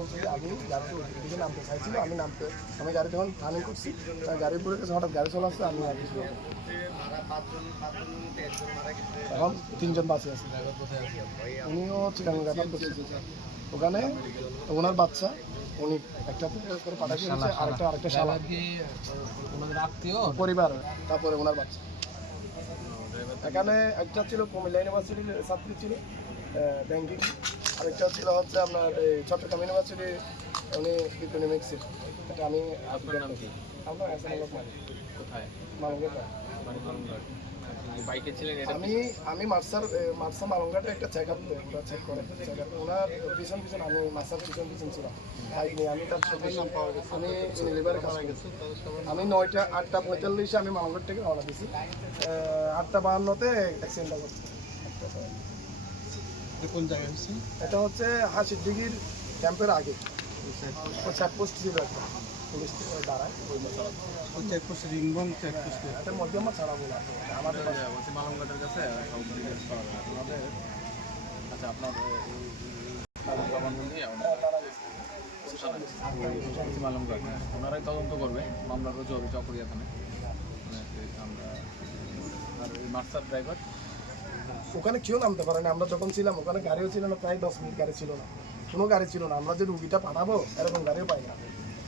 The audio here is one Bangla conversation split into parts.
বলছে যে আমি গাড়িতে ওদিকে নামতে চাইছিল, আমি গাড়ি যখন টার্নিং করছি গাড়ি পড়ে গেছে, হঠাৎ গাড়ি চলে আসছে, আমি আর কিছু এখন 3 জন বাঁচে আছে। উনিও চিটাগাং রেফার করছে, ওখানে ওনার বাচ্চা উনি একটা করে পাঠাতে হচ্ছে, আরেকটা শালা পরিবার, তারপরে ওনার বাচ্চা। এখানে একটা ছিল কুমিল্লা ইউনিভার্সিটির ছাত্রী ছিল ব্যাংকিং, আরেকটা ছিল হচ্ছে আপনার চট্টগ্রাম ইউনিভার্সিটি, উনি ইকোনমিক্সের। এটা আমি আপনার কোথায় বাইকে ছিলেন? আমি মার্সার মালংঘাটে একটা চেক আপ করে ওনার পিছন আমি মার্সার পিছন ছিলাম বাইক নিয়ে। আমি তার সাথে আমি ইউনিলিভারে কাজ করেছি। আমি 8:45 আমি মালংঘাট থেকে রওনা দিয়েছি, 8:52 অ্যাক্সিডেন্টটা করছি। কোন জায়গায় হচ্ছে? এটা হচ্ছে হাসির দিঘির ক্যাম্পের আগে, চেকপোস্ট ছিল একটা, পুলিশ দাঁড়ায় ওই চেকপোস্ট রিংবং চেকপোস্ট এটা মধ্যমা ছাড়া বলে আমাদের মালংঘাটের কাছে আমাদের। আচ্ছা, আপনার মালংঘাট ওনারাই তদন্ত করবে, মামলা রুজু হবে চকরিয়া থানায়। আমরা আর ওই মার্সার ড্রাইভার ওখানে কেউ নামতে পারে না। আমরা যখন ছিলাম ওখানে গাড়িও ছিল না, প্রায় 10 মিনিট গাড়ি ছিল না, কোনো গাড়ি ছিল না। আমরা যে রুগীটা পাঠাবো এরকম গাড়িও পাই না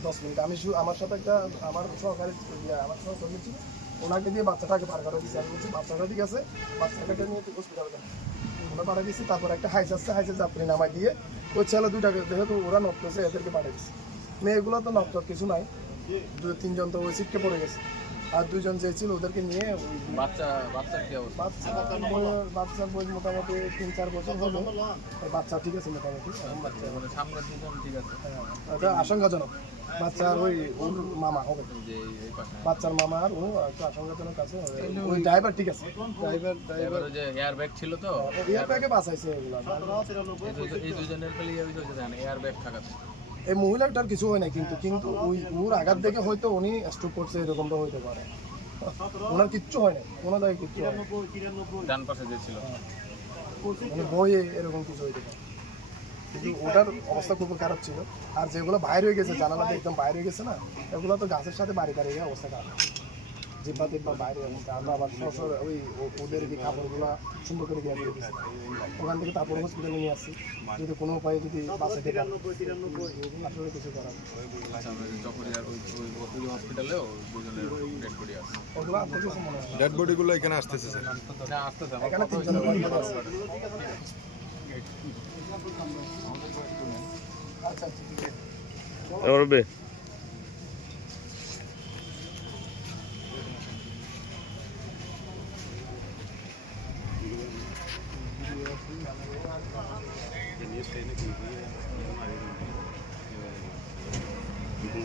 10 মিনিট। আমি আমার সাথে একটা আমার সহকারী ছিল, ওনাকে দিয়ে বাচ্চাটাকে পার করে দিচ্ছি। আমি বলছি বাচ্চাটা ঠিক আছে, বাচ্চাটাকে নিয়ে হসপিটালে যাবো, ওরা পাঠিয়ে দিচ্ছি। তারপর একটা হাইস আসছে, হাইসের যাত্রী নামাই দিয়ে ওই ছেলে দুটাকে যেহেতু ওরা নকতেছে এদেরকে পাঠিয়ে দিচ্ছি। মেয়েগুলো তো নকটক কিছু নাই, 2-3 জন তো ওই সিটকে পড়ে গেছে, আর 2 জন যে ছিল ওদেরকে নিয়ে বাচ্চার কি অবস্থা? বাচ্চার বয়স মোটামুটি 3-4 বছর হলো, বাচ্চা ঠিক আছে মোটামুটি। মানে সামনের দুজন ঠিক আছে, এটা আশঙ্কাজনক। বাচ্চার ওর মামা হবে, যে এই পাশে বাচ্চার মামা আর ও একটু আশঙ্কাজনক আছে। ওই ড্রাইভার ঠিক আছে, ড্রাইভার যে এয়ার ব্যাগ ছিল তো, এয়ার ব্যাগে বাঁচাইছে এগুলো। এই দুজনের পেলে এয়ার ব্যাগ থাকাতে এই মহিলাটার কিছু হয় না, কিন্তু ওর আঘাত দেখে হয়তো উনি স্ট্রোক করছে, এরকমটা হইতে পারে। ওনার কিচ্ছু হয় না, কোনো জায়গায় কিচ্ছু হয় না। ডান পাশে যে ছিল মানে বইয়ে এরকম কিছু হইতে পারে, কিন্তু ওটার অবস্থা খুব খারাপ ছিল। আর যেগুলো বাইরে হয়ে গেছে, জানালাতে একদম বাইরে হয়ে গেছে না, এগুলো তো গাছের সাথে বাড়ি গিয়ে অবস্থা খারাপ, জিব্বা টিব্বা বাইরে অবস্থা। আমরা আবার সরাসরি ওই ওদের কি কাপড়গুলো সুন্দর করে দিয়ে দিয়েছি, ওখান থেকে তারপর হসপিটালে নিয়ে আসছি, যদি কোনো উপায়ে যদি বাঁচাতে পারি, আসলে কিছু করার। চকরিয়ার ওই হসপিটালেও দুজনের ডেড বডি আছে। ওগুলো আপনার কিছু মনে হয় না? ডেড বডিগুলো এখানে আসতেছে স্যার। না, আসতেছে আমার এখানে কথা 3 জনের হয়েছে। বডি আছে। আচ্ছা ঠিক আছে। করবে Ini